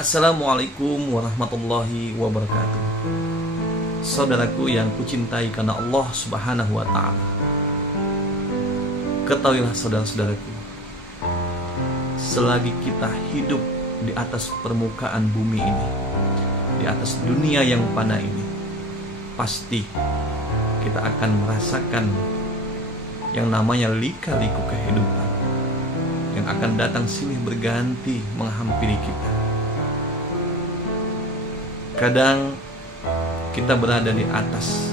Assalamualaikum warahmatullahi wabarakatuh. Saudaraku yang kucintai karena Allah Subhanahu wa ta'ala, ketahuilah saudara-saudaraku, selagi kita hidup di atas permukaan bumi ini, di atas dunia yang fana ini, pasti kita akan merasakan yang namanya lika-liku kehidupan yang akan datang silih berganti menghampiri kita. Kadang kita berada di atas,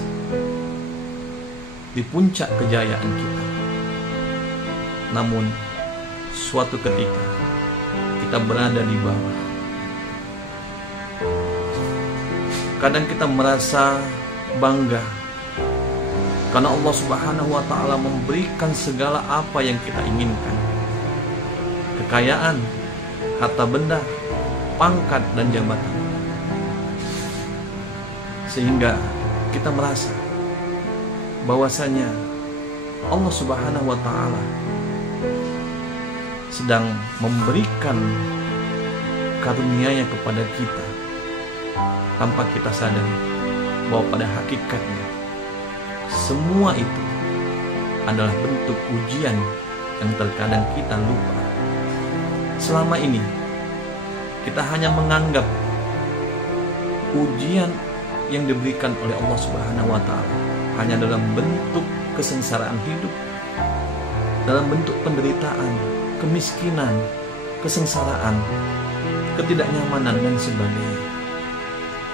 di puncak kejayaan kita. Namun suatu ketika kita berada di bawah. Kadang kita merasa bangga karena Allah Subhanahu wa ta'ala memberikan segala apa yang kita inginkan. Kekayaan, harta benda, pangkat dan jabatan. Sehingga kita merasa bahwasanya Allah Subhanahu wa ta'ala sedang memberikan karunia-Nya kepada kita tanpa kita sadari bahwa pada hakikatnya semua itu adalah bentuk ujian yang terkadang kita lupa. Selama ini kita hanya menganggap ujian yang diberikan oleh Allah Subhanahu wa ta'ala hanya dalam bentuk kesengsaraan hidup, dalam bentuk penderitaan, kemiskinan, kesengsaraan, ketidaknyamanan dan sebagainya.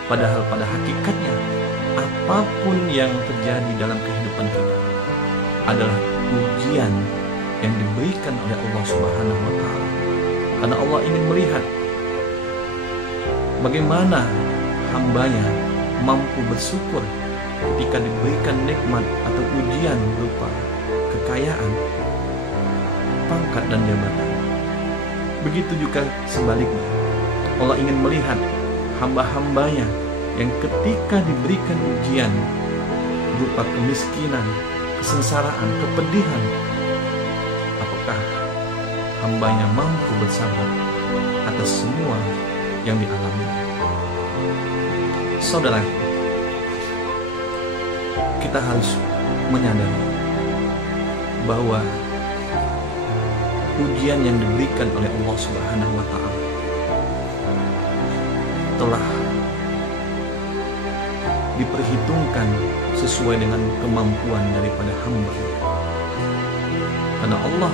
Padahal pada hakikatnya apapun yang terjadi dalam kehidupan kita adalah ujian yang diberikan oleh Allah Subhanahu wa ta'ala. Karena Allah ingin melihat bagaimana hamba-Nya mampu bersyukur ketika diberikan nikmat atau ujian berupa kekayaan, pangkat dan jabatan. Begitu juga sebaliknya, Allah ingin melihat hamba-hambanya yang ketika diberikan ujian berupa kemiskinan, kesengsaraan, kepedihan, apakah hambanya mampu bersabar atas semua yang dialami. Saudara, kita harus menyadari bahwa ujian yang diberikan oleh Allah Subhanahu wa ta'ala telah diperhitungkan sesuai dengan kemampuan daripada hamba. Karena Allah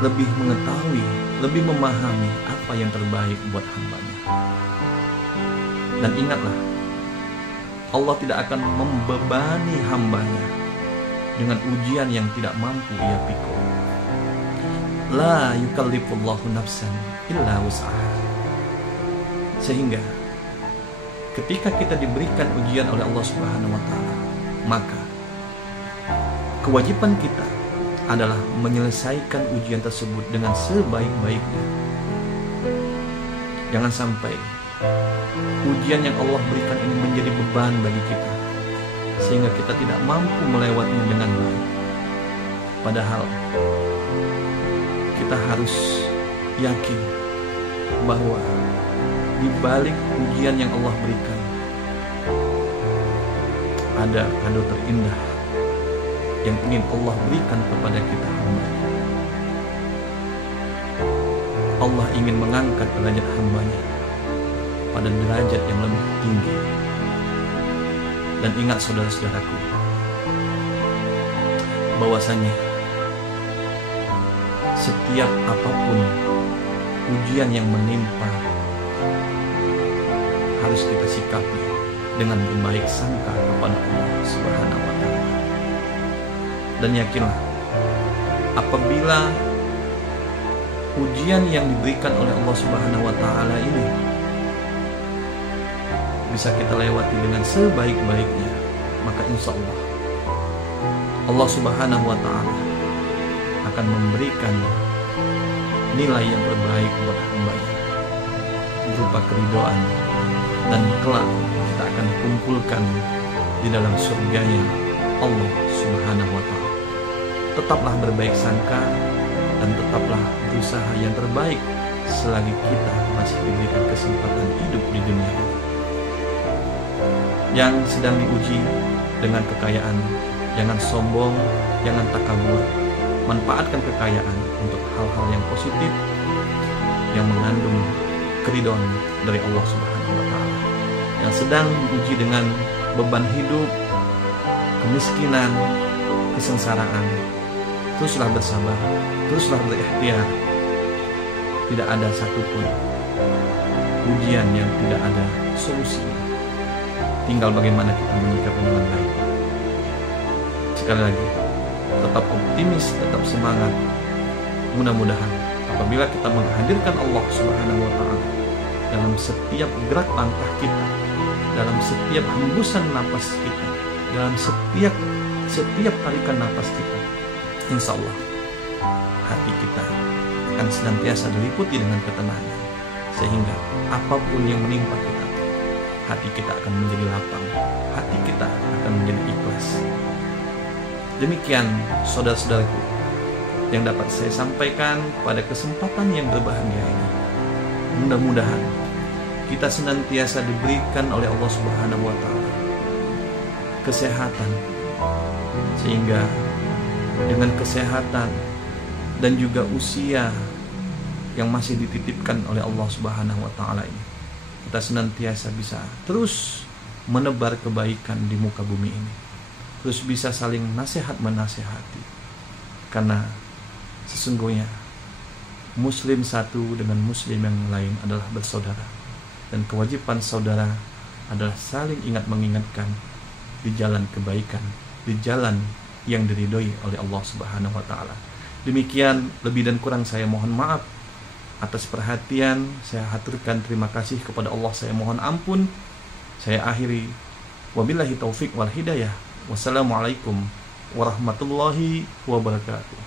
lebih mengetahui, lebih memahami apa yang terbaik buat hamba-Nya. Dan ingatlah, Allah tidak akan membebani hamba-Nya dengan ujian yang tidak mampu ia pikul. La yukallifullahu nafsan illa wus'aha. Sehingga ketika kita diberikan ujian oleh Allah Subhanahu wa ta'ala, maka kewajiban kita adalah menyelesaikan ujian tersebut dengan sebaik-baiknya. Jangan sampai ujian yang Allah berikan ini menjadi beban bagi kita sehingga kita tidak mampu melewatinya dengan baik. Padahal kita harus yakin bahwa di balik ujian yang Allah berikan ada kado terindah yang ingin Allah berikan kepada kita hamba. Allah ingin mengangkat derajat hamba-Nya pada derajat yang lebih tinggi. Dan ingat saudara-saudaraku, bahwasanya setiap apapun ujian yang menimpa harus kita sikapi dengan berbaik sangka kepada Allah Subhanahu wa ta'ala. Dan yakinlah, apabila ujian yang diberikan oleh Allah Subhanahu wa ta'ala ini bisa kita lewati dengan sebaik-baiknya, maka insya Allah Allah Subhanahu wa ta'ala akan memberikan nilai yang terbaik buat hamba-Nya berupa keridhaan, dan kelak kita akan dikumpulkan di dalam surganya Allah Subhanahu wa ta'ala. Tetaplah berbaik sangka dan tetaplah berusaha yang terbaik selagi kita masih diberikan kesempatan hidup di dunia ini. Yang sedang diuji dengan kekayaan, jangan sombong, jangan takabur. Manfaatkan kekayaan untuk hal-hal yang positif, yang mengandung keridhaan dari Allah Subhanahu wa Ta'ala. Yang sedang diuji dengan beban hidup, kemiskinan, kesengsaraan, teruslah bersabar, teruslah berikhtiar. Tidak ada satupun ujian yang tidak ada solusinya. Tinggal bagaimana kita menyikapi dengan baik. Sekali lagi, tetap optimis, tetap semangat. Mudah-mudahan apabila kita menghadirkan Allah Subhanahu wa Ta'ala dalam setiap gerak langkah kita, dalam setiap hembusan napas kita, dalam setiap tarikan napas kita, insya Allah hati kita akan senantiasa diliputi dengan ketenangan, sehingga apapun yang menimpa kita, hati kita akan menjadi lapang, hati kita akan menjadi ikhlas. Demikian saudara-saudaraku yang dapat saya sampaikan pada kesempatan yang berbahagia ini. Mudah-mudahan kita senantiasa diberikan oleh Allah Subhanahu wa Ta'ala kesehatan, sehingga dengan kesehatan dan juga usia yang masih dititipkan oleh Allah Subhanahu wa Ta'ala ini, kita senantiasa bisa terus menebar kebaikan di muka bumi ini, terus bisa saling nasihat menasihati, karena sesungguhnya muslim satu dengan muslim yang lain adalah bersaudara, dan kewajiban saudara adalah saling ingat mengingatkan di jalan kebaikan, di jalan yang diridhoi oleh Allah Subhanahu wa Ta'ala. Demikian, lebih dan kurang saya mohon maaf. Atas perhatian saya haturkan terima kasih kepada Allah, saya mohon ampun. Saya akhiri, wabillahi taufik wal hidayah. Wassalamualaikum warahmatullahi wabarakatuh.